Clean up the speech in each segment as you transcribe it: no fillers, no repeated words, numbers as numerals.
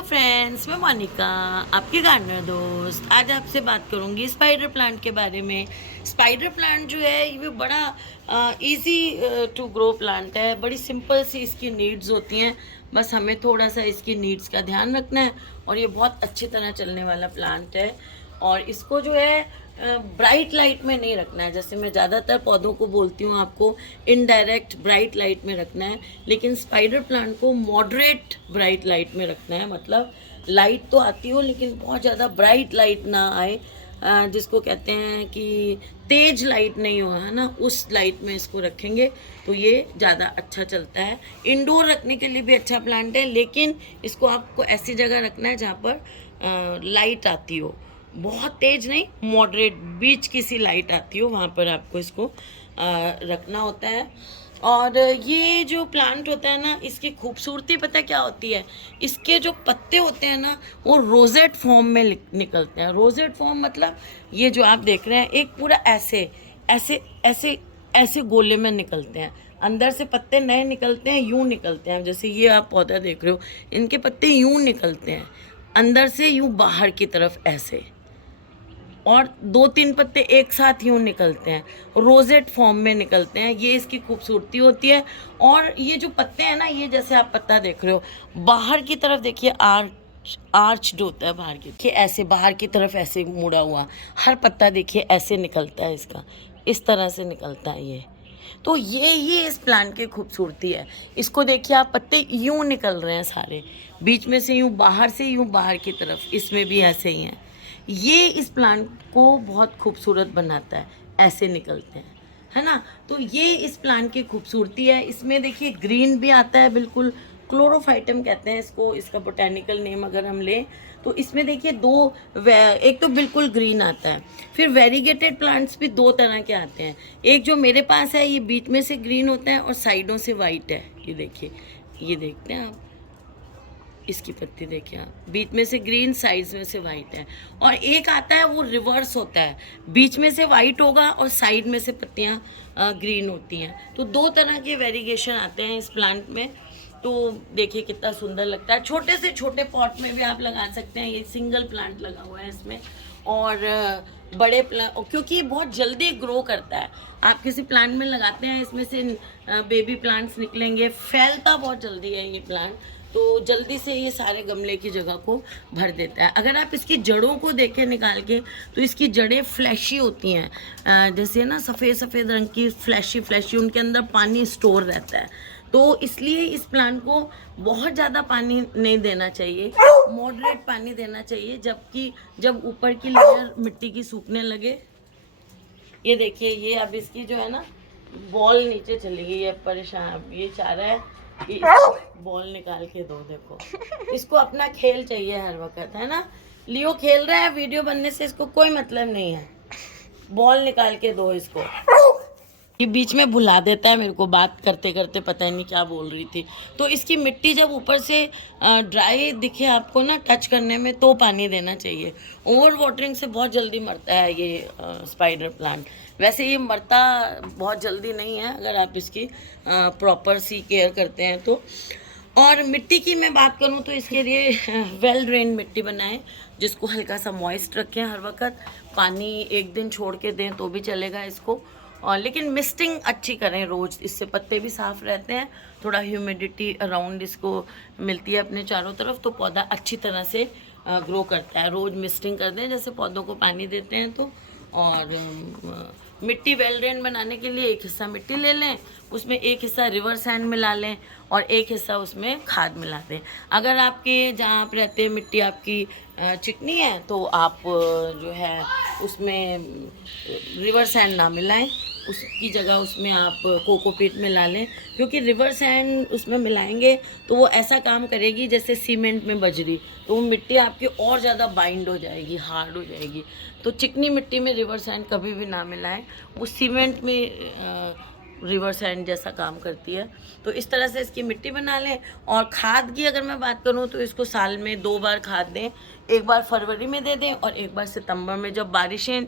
Hello friends, मैं मोनिका, आपकी gardener दोस्त। आज आपसे बात करूंगी स्पाइडर प्लांट के बारे में। स्पाइडर प्लांट जो है ये भी बड़ा इजी टू ग्रो प्लांट है। बड़ी सिंपल सी इसकी नीड्स होती हैं, बस हमें थोड़ा सा इसकी नीड्स का ध्यान रखना है। और ये बहुत अच्छी तरह चलने वाला प्लांट है। और इसको जो है ब्राइट लाइट में नहीं रखना है। जैसे मैं ज़्यादातर पौधों को बोलती हूँ आपको इनडायरेक्ट ब्राइट लाइट में रखना है, लेकिन स्पाइडर प्लांट को मॉडरेट ब्राइट लाइट में रखना है। मतलब लाइट तो आती हो लेकिन बहुत ज़्यादा ब्राइट लाइट ना आए, जिसको कहते हैं कि तेज लाइट नहीं हो, है ना, उस लाइट में इसको रखेंगे तो ये ज़्यादा अच्छा चलता है। इंडोर रखने के लिए भी अच्छा प्लांट है, लेकिन इसको आपको ऐसी जगह रखना है जहाँ पर लाइट आती हो, बहुत तेज नहीं, मॉडरेट बीच की सी लाइट आती हो, वहाँ पर आपको इसको रखना होता है। और ये जो प्लांट होता है ना, इसकी खूबसूरती पता क्या होती है, इसके जो पत्ते होते हैं ना वो रोजेट फॉर्म में निकलते हैं। रोजेट फॉर्म मतलब ये जो आप देख रहे हैं, एक पूरा ऐसे ऐसे ऐसे ऐसे गोले में निकलते हैं। अंदर से पत्ते नए निकलते हैं, यूं निकलते हैं। जैसे ये आप पौधा देख रहे हो, इनके पत्ते यूं निकलते हैं अंदर से, यूं बाहर की तरफ ऐसे, और 2-3 पत्ते एक साथ यूं निकलते हैं, रोजेट फॉर्म में निकलते हैं। ये इसकी खूबसूरती होती है। और ये जो पत्ते हैं ना, ये जैसे आप पत्ता देख रहे हो, बाहर की तरफ देखिए आर्च्ड होता है, बाहर की देखिए ऐसे, बाहर की तरफ ऐसे मुड़ा हुआ। हर पत्ता देखिए ऐसे निकलता है इसका, इस तरह से निकलता है ये। तो ये ही इस प्लांट की खूबसूरती है। इसको देखिए आप, पत्ते यूं निकल रहे हैं सारे, बीच में से यूं बाहर से, यूं बाहर की तरफ, इसमें भी ऐसे ही हैं। ये इस प्लांट को बहुत खूबसूरत बनाता है, ऐसे निकलते हैं, है ना। तो ये इस प्लांट की खूबसूरती है। इसमें देखिए ग्रीन भी आता है, बिल्कुल क्लोरोफाइटम कहते हैं इसको, इसका बोटेनिकल नेम अगर हम लें तो। इसमें देखिए एक तो बिल्कुल ग्रीन आता है, फिर वेरीगेटेड प्लांट्स भी 2 तरह के आते हैं। एक जो मेरे पास है, ये बीच में से ग्रीन होता है और साइडों से वाइट है। ये देखिए, ये देखते हैं आप, इसकी पत्ती देखिए आप, बीच में से ग्रीन, साइड्स में से वाइट है। और एक आता है वो रिवर्स होता है, बीच में से वाइट होगा और साइड में से पत्तियां ग्रीन होती हैं। तो 2 तरह के वेरिएशन आते हैं इस प्लांट में। तो देखिए कितना सुंदर लगता है। छोटे से छोटे पॉट में भी आप लगा सकते हैं। ये सिंगल प्लांट लगा हुआ है इसमें। और बड़े प्लांट, क्योंकि ये बहुत जल्दी ग्रो करता है। आप किसी प्लांट में लगाते हैं, इसमें से बेबी प्लांट्स निकलेंगे, फैलता बहुत जल्दी है ये प्लांट, तो जल्दी से ये सारे गमले की जगह को भर देता है। अगर आप इसकी जड़ों को देखें निकाल के, तो इसकी जड़ें फ्लैशी होती हैं, जैसे ना सफ़ेद सफ़ेद रंग की, फ्लैशी फ्लैशी, उनके अंदर पानी स्टोर रहता है। तो इसलिए इस प्लांट को बहुत ज़्यादा पानी नहीं देना चाहिए, मॉडरेट पानी देना चाहिए। जबकि जब ऊपर की लेयर मिट्टी की सूखने लगे, ये देखिए, ये अब इसकी जो है ना बॉल नीचे चली गई है, परेशान, ये चाह रहा है कि बॉल निकाल के दो। देखो, इसको अपना खेल चाहिए हर वक्त, है ना। लियो खेल रहा है, वीडियो बनने से इसको कोई मतलब नहीं है। बॉल निकाल के दो इसको। ये बीच में भुला देता है मेरे को, बात करते करते पता ही नहीं क्या बोल रही थी। तो इसकी मिट्टी जब ऊपर से ड्राई दिखे आपको ना टच करने में, तो पानी देना चाहिए। ओवर वाटरिंग से बहुत जल्दी मरता है ये स्पाइडर प्लांट। वैसे ये मरता बहुत जल्दी नहीं है अगर आप इसकी प्रॉपर सी केयर करते हैं तो। और मिट्टी की मैं बात करूं तो इसके लिए वेल ड्रेन मिट्टी बनाएं, जिसको हल्का सा मॉइस्ट रखें हर वक्त। पानी एक दिन छोड़ के दें तो भी चलेगा इसको। और लेकिन मिस्टिंग अच्छी करें रोज़, इससे पत्ते भी साफ़ रहते हैं। थोड़ा ह्यूमिडिटी अराउंड इसको मिलती है अपने चारों तरफ, तो पौधा अच्छी तरह से ग्रो करता है। रोज़ मिस्टिंग कर दें जैसे पौधों को पानी देते हैं तो। और मिट्टी वेल ड्रेन बनाने के लिए एक हिस्सा मिट्टी ले लें, उसमें एक हिस्सा रिवर सैंड मिला लें और एक हिस्सा उसमें खाद मिला दें। अगर आपके जहाँ आप रहते हैं मिट्टी आपकी चिकनी है, तो आप जो है उसमें रिवर सैंड ना मिलाएं, उसकी जगह उसमें आप कोकोपीट मिला लें। क्योंकि रिवर सैंड उसमें मिलाएंगे तो वो ऐसा काम करेगी जैसे सीमेंट में बजरी, तो वो मिट्टी आपकी और ज़्यादा बाइंड हो जाएगी, हार्ड हो जाएगी। तो चिकनी मिट्टी में रिवर सैंड कभी भी ना मिलाएं, वो सीमेंट में रिवर सैंड जैसा काम करती है। तो इस तरह से इसकी मिट्टी बना लें। और खाद की अगर मैं बात करूं तो इसको साल में 2 बार खाद दें। एक बार फरवरी में दे दें और एक बार सितंबर में। जब बारिशें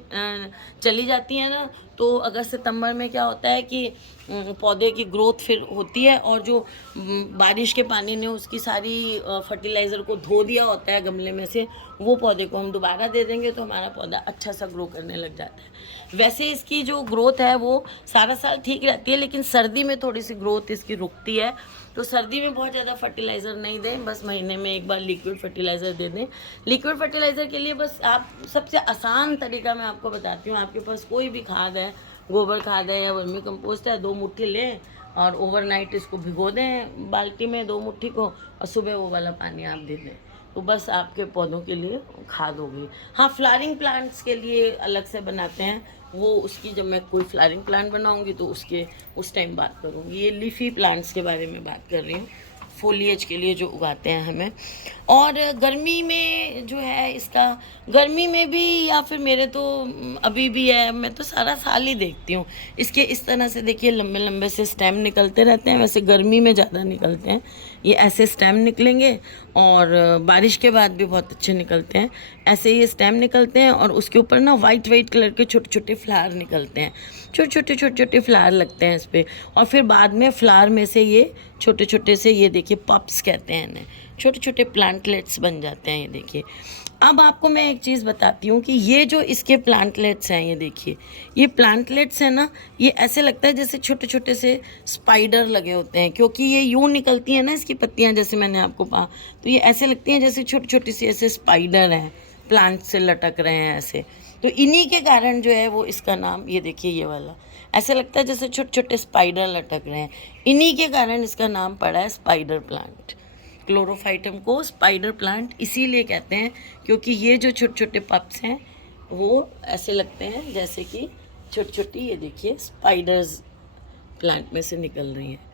चली जाती हैं ना, तो अगस्त सितंबर में क्या होता है कि पौधे की ग्रोथ फिर होती है, और जो बारिश के पानी ने उसकी सारी फर्टिलाइज़र को धो दिया होता है गमले में से, वो पौधे को हम दोबारा दे देंगे तो हमारा पौधा अच्छा सा ग्रो करने लग जाता है। वैसे इसकी जो ग्रोथ है वो सारा साल ठीक रहती है, लेकिन सर्दी में थोड़ी सी ग्रोथ इसकी रुकती है। तो सर्दी में बहुत ज़्यादा फर्टिलाइज़र नहीं दें, बस महीने में एक बार लिक्विड फर्टिलाइज़र दे दें। लिक्विड फर्टिलाइज़र के लिए बस आप सबसे आसान तरीका मैं आपको बताती हूँ। आपके पास कोई भी खाद है, गोबर खाद है या वर्मी कंपोस्ट है, 2 मुट्ठी लें और ओवरनाइट इसको भिगो दें बाल्टी में 2 मुट्ठी को, और सुबह वो वाला पानी आप दे दें, तो बस आपके पौधों के लिए खाद हो गई। हाँ, फ्लावरिंग प्लांट्स के लिए अलग से बनाते हैं, वो उसकी जब मैं कोई फ्लावरिंग प्लांट बनाऊंगी तो उसके उस टाइम बात करूँगी। ये लीफी प्लांट्स के बारे में बात कर रही हूँ, फोलिएज के लिए जो उगाते हैं हमें। और गर्मी में जो है इसका, गर्मी में भी या फिर मेरे तो अभी भी है, मैं तो सारा साल ही देखती हूँ इसके। इस तरह से देखिए लंबे लंबे से स्टेम निकलते रहते हैं, वैसे गर्मी में ज़्यादा निकलते हैं। ये ऐसे स्टेम निकलेंगे और बारिश के बाद भी बहुत अच्छे निकलते हैं। ऐसे ये स्टेम निकलते हैं और उसके ऊपर ना वाइट कलर के छोटे छोटे फ्लावर निकलते हैं, छोटे छोटे फ्लावर लगते हैं इस पर, और फिर बाद में फ्लावर में से ये छोटे छोटे से, ये देखिए पप्स कहते हैं इन्हें, छोटे छोटे प्लांटलेट्स बन जाते हैं। ये देखिए, अब आपको मैं एक चीज़ बताती हूँ कि ये जो इसके प्लांटलेट्स हैं, ये देखिए, ये प्लांटलेट्स हैं ना, ये ऐसे लगता है जैसे छोटे छोटे से स्पाइडर लगे होते हैं, क्योंकि ये यूँ निकलती हैं ना इसकी पत्तियाँ, जैसे मैंने आपको कहा, तो ये ऐसे लगती हैं जैसे छोटी छोटी सी ऐसे स्पाइडर हैं, प्लांट से लटक रहे हैं ऐसे। तो इन्हीं के कारण जो है वो इसका नाम, ये देखिए ये वाला ऐसे लगता है जैसे छोटे छोटे स्पाइडर लटक रहे हैं, इन्हीं के कारण इसका नाम पड़ा है स्पाइडर प्लांट। क्लोरोफाइटम को स्पाइडर प्लांट इसीलिए कहते हैं क्योंकि ये जो छोटे छोटे पप्स हैं वो ऐसे लगते हैं जैसे कि छोटी छोटी, ये देखिए स्पाइडर्स प्लांट में से निकल रही हैं।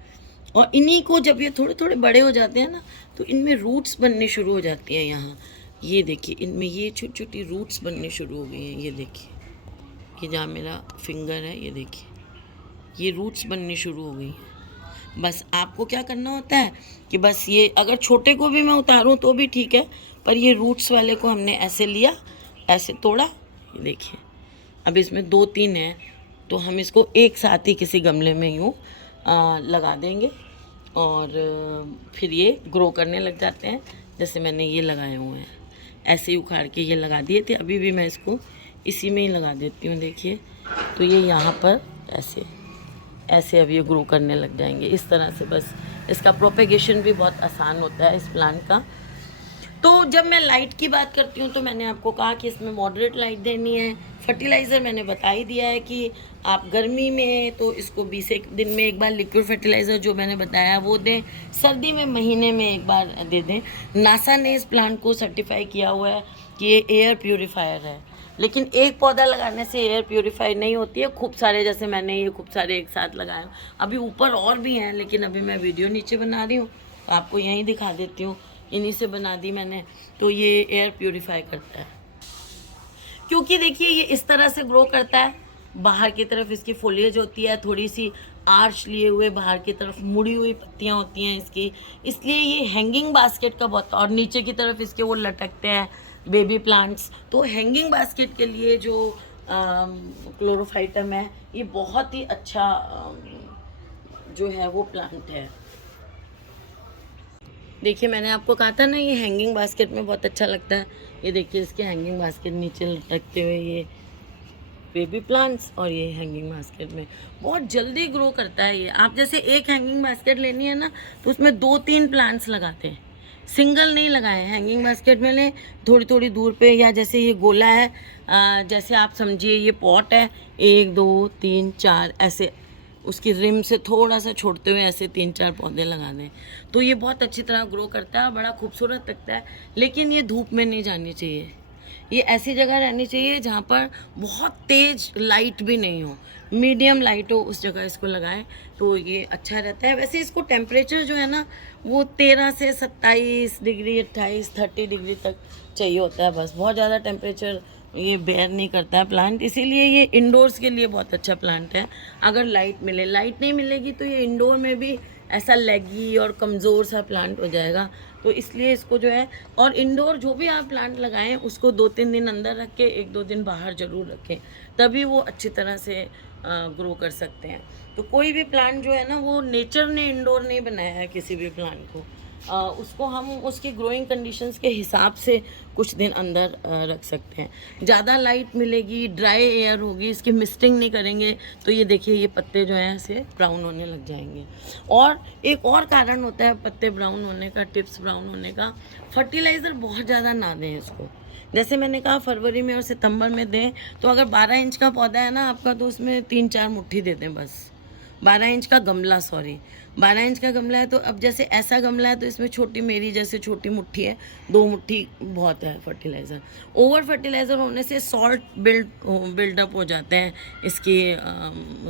और इन्हीं को जब ये थोड़े थोड़े बड़े हो जाते हैं ना, तो इनमें रूट्स बनने शुरू हो जाती हैं। यहाँ ये देखिए, इनमें ये छोटी छोटी रूट्स बनने शुरू हो गई हैं। ये देखिए, ये जहाँ मेरा फिंगर है, ये देखिए ये रूट्स बनने शुरू हो गई हैं। बस आपको क्या करना होता है कि बस ये, अगर छोटे को भी मैं उतारूं तो भी ठीक है, पर ये रूट्स वाले को हमने ऐसे लिया, ऐसे तोड़ा, ये देखिए अब इसमें 2-3 हैं, तो हम इसको एक साथ ही किसी गमले में यूँ लगा देंगे और फिर ये ग्रो करने लग जाते हैं। जैसे मैंने ये लगाए हुए हैं, ऐसे ही उखाड़ के ये लगा दिए थे, अभी भी मैं इसको इसी में ही लगा देती हूँ। देखिए, तो ये यहाँ पर ऐसे ऐसे अब ये ग्रो करने लग जाएंगे इस तरह से। बस इसका प्रोपेगेशन भी बहुत आसान होता है इस प्लांट का। तो जब मैं लाइट की बात करती हूँ तो मैंने आपको कहा कि इसमें मॉडरेट लाइट देनी है। फर्टिलाइज़र मैंने बता ही दिया है कि आप गर्मी में तो इसको 20 दिन में एक बार लिक्विड फर्टिलाइज़र जो मैंने बताया वो दें, सर्दी में महीने में एक बार दे दें। नासा ने इस प्लांट को सर्टिफाई किया हुआ है कि ये एयर प्योरीफायर है, लेकिन एक पौधा लगाने से एयर प्योरीफाई नहीं होती है। खूब सारे, जैसे मैंने ये खूब सारे एक साथ लगाए, अभी ऊपर और भी हैं, लेकिन अभी मैं वीडियो नीचे बना रही हूँ तो आपको यहीं दिखा देती हूँ, इन्हीं से बना दी मैंने। तो ये एयर प्योरीफाई करता है, क्योंकि देखिए ये इस तरह से ग्रो करता है, बाहर की तरफ इसकी फोलिएज होती है, थोड़ी सी आर्च लिए हुए बाहर की तरफ मुड़ी हुई पत्तियाँ होती हैं इसकी, इसलिए ये हैंगिंग बास्केट का बहुत, और नीचे की तरफ इसके वो लटकते हैं बेबी प्लांट्स। तो हैंगिंग बास्केट के लिए जो क्लोरोफाइटम है, ये बहुत ही अच्छा जो है वो प्लांट है। देखिए, मैंने आपको कहा था ना ये हैंगिंग बास्केट में बहुत अच्छा लगता है। ये देखिए, इसके हैंगिंग बास्केट नीचे लटकते हुए ये बेबी प्लांट्स, और ये हैंगिंग बास्केट में बहुत जल्दी ग्रो करता है ये। आप जैसे एक हैंगिंग बास्केट लेनी है ना, तो उसमें 2-3 प्लांट्स लगाते हैं, सिंगल नहीं लगाए। हैंगिंग बास्केट में लें थोड़ी थोड़ी दूर पे, या जैसे ये गोला है, जैसे आप समझिए ये पॉट है, 1 2 3 4 ऐसे उसकी रिम से थोड़ा सा छोड़ते हुए ऐसे 3-4 पौधे लगा दें, तो ये बहुत अच्छी तरह ग्रो करता है, बड़ा खूबसूरत लगता है। लेकिन ये धूप में नहीं जानी चाहिए, ये ऐसी जगह रहनी चाहिए जहाँ पर बहुत तेज़ लाइट भी नहीं हो, मीडियम लाइट हो, उस जगह इसको लगाएं तो ये अच्छा रहता है। वैसे इसको टेम्परेचर जो है ना वो 13 से 27 डिग्री 28-30 डिग्री तक चाहिए होता है, बस बहुत ज़्यादा टेम्परेचर ये बेयर नहीं करता है प्लांट, इसीलिए ये इंडोर्स के लिए बहुत अच्छा प्लांट है। अगर लाइट मिले, लाइट नहीं मिलेगी तो ये इंडोर में भी ऐसा लेगी और कमज़ोर सा प्लांट हो जाएगा। तो इसलिए इसको जो है, और इंडोर जो भी आप प्लांट लगाएं उसको 2-3 दिन अंदर रख के 1-2 दिन बाहर ज़रूर रखें, तभी वो अच्छी तरह से ग्रो कर सकते हैं। तो कोई भी प्लांट जो है ना, वो नेचर ने इंडोर नहीं बनाया है किसी भी प्लांट को। उसको हम उसकी ग्रोइंग कंडीशंस के हिसाब से कुछ दिन अंदर रख सकते हैं। ज़्यादा लाइट मिलेगी, ड्राई एयर होगी, इसकी मिस्टिंग नहीं करेंगे तो ये देखिए ये पत्ते जो हैं ऐसे ब्राउन होने लग जाएंगे। और एक और कारण होता है पत्ते ब्राउन होने का, टिप्स ब्राउन होने का, फर्टिलाइज़र बहुत ज़्यादा ना दें इसको। जैसे मैंने कहा फरवरी में और सितंबर में दें, तो अगर 12 इंच का पौधा है ना आपका, तो उसमें 3-4 मुट्ठी दे दें बस। 12 इंच का गमला, 12 इंच का गमला है, तो अब जैसे ऐसा गमला है तो इसमें छोटी, मेरी जैसे छोटी मुट्ठी है, 2 मुट्ठी बहुत है फर्टिलाइज़र। ओवर फर्टिलाइज़र होने से सॉल्ट बिल्डअप हो जाते हैं इसकी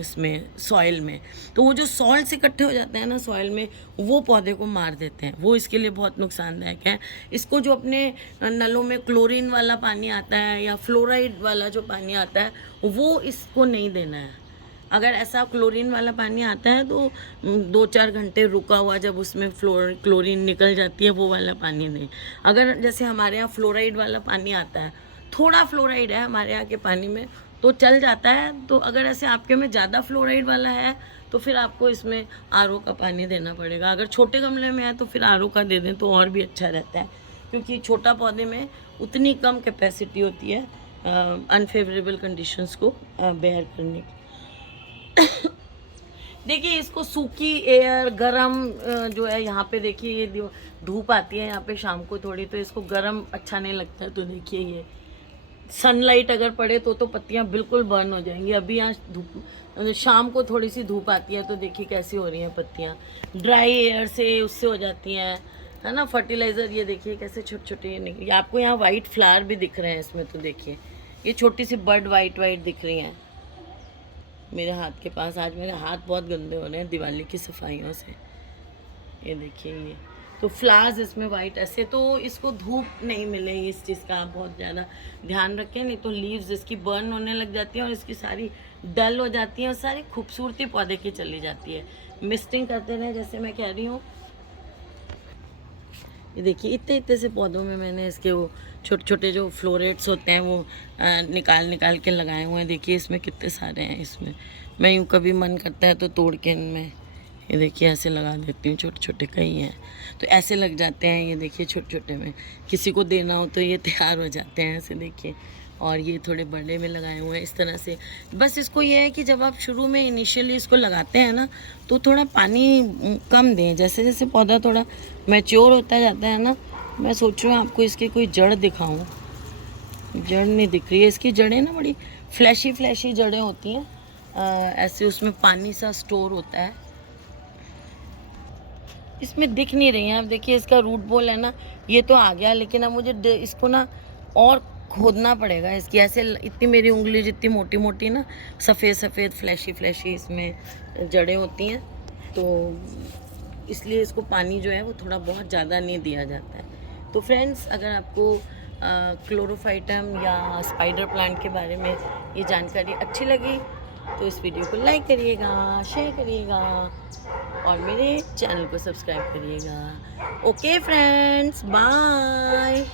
इसमें सॉइल में, तो वो जो सॉल्ट इकट्ठे हो जाते हैं ना सॉइल में, वो पौधे को मार देते हैं, वो इसके लिए बहुत नुकसानदायक है। इसको जो अपने नलों में क्लोरीन वाला पानी आता है या फ्लोराइड वाला जो पानी आता है, वो इसको नहीं देना है। अगर ऐसा क्लोरीन वाला पानी आता है तो 2-4 घंटे रुका हुआ जब उसमें क्लोरीन निकल जाती है, वो वाला पानी नहीं। अगर जैसे हमारे यहाँ फ्लोराइड वाला पानी आता है, थोड़ा फ्लोराइड है हमारे यहाँ के पानी में तो चल जाता है, तो अगर ऐसे आपके में ज़्यादा फ्लोराइड वाला है तो फिर आपको इसमें आरओ का पानी देना पड़ेगा। अगर छोटे गमले में है तो फिर आरओ का दे दें तो और भी अच्छा रहता है, क्योंकि छोटा पौधे में उतनी कम कैपेसिटी होती है अनफेवरेबल कंडीशंस को बेयर करने की। देखिए इसको सूखी एयर, गरम जो है यहाँ पे, देखिए ये धूप आती है यहाँ पे शाम को थोड़ी, तो इसको गरम अच्छा नहीं लगता है। तो देखिए ये सनलाइट अगर पड़े तो पत्तियाँ बिल्कुल बर्न हो जाएंगी। अभी यहाँ धूप, शाम को थोड़ी सी धूप आती है तो देखिए कैसी हो रही हैं पत्तियाँ, ड्राई एयर से उससे हो जाती हैं, है ना। फर्टिलाइज़र ये देखिए कैसे छोटे छोटे ये निकले, आपको यहाँ वाइट फ्लावर भी दिख रहे हैं इसमें, तो देखिए ये छोटी सी बर्ड वाइट दिख रही हैं मेरे हाथ के पास। आज मेरे हाथ बहुत गंदे हो रहे हैं दिवाली की सफाइयों से। ये देखिए ये तो फ्लावर्स इसमें वाइट ऐसे, तो इसको धूप नहीं मिले इस चीज़ का आप बहुत ज़्यादा ध्यान रखें, नहीं तो लीव्स इसकी बर्न होने लग जाती हैं और इसकी सारी डल हो जाती हैं और सारी खूबसूरती पौधे की चली जाती है। मिस्टिंग करते रहे जैसे मैं कह रही हूँ। ये देखिए इतने इतने से पौधों में मैंने इसके वो छोटे छोटे जो फ्लोरेट्स होते हैं वो निकाल के लगाए हुए हैं। देखिए इसमें कितने सारे हैं। इसमें मैं यूँ कभी मन करता है तो तोड़ के इनमें ये देखिए ऐसे लगा देती हूँ, छोटे छोटे कई हैं तो ऐसे लग जाते हैं। ये देखिए छोटे छोटे में किसी को देना हो तो ये तैयार हो जाते हैं ऐसे देखिए। और ये थोड़े बड़े में लगाए हुए हैं इस तरह से। बस इसको ये है कि जब आप शुरू में इनिशियली इसको लगाते हैं ना तो थोड़ा पानी कम दें। जैसे जैसे पौधा थोड़ा मैच्योर होता जाता है ना, मैं सोच रही हूँ आपको इसकी कोई जड़ दिखाऊं। जड़ नहीं दिख रही है इसकी। जड़ें ना बड़ी फ्लैशी जड़ें होती हैं ऐसे, उसमें पानी सा स्टोर होता है। इसमें दिख नहीं रही हैं। अब देखिए इसका रूट बॉल है ना, ये तो आ गया, लेकिन अब मुझे इसको ना और खोदना पड़ेगा। इसकी ऐसे इतनी मेरी उंगली जितनी मोटी मोटी ना सफ़ेद फ्लैशी इसमें जड़ें होती हैं, तो इसलिए इसको पानी जो है वो थोड़ा बहुत ज़्यादा नहीं दिया जाता है। तो फ्रेंड्स, अगर आपको क्लोरोफाइटम या स्पाइडर प्लांट के बारे में ये जानकारी अच्छी लगी तो इस वीडियो को लाइक करिएगा, शेयर करिएगा और मेरे चैनल को सब्सक्राइब करिएगा। Okay friends, bye.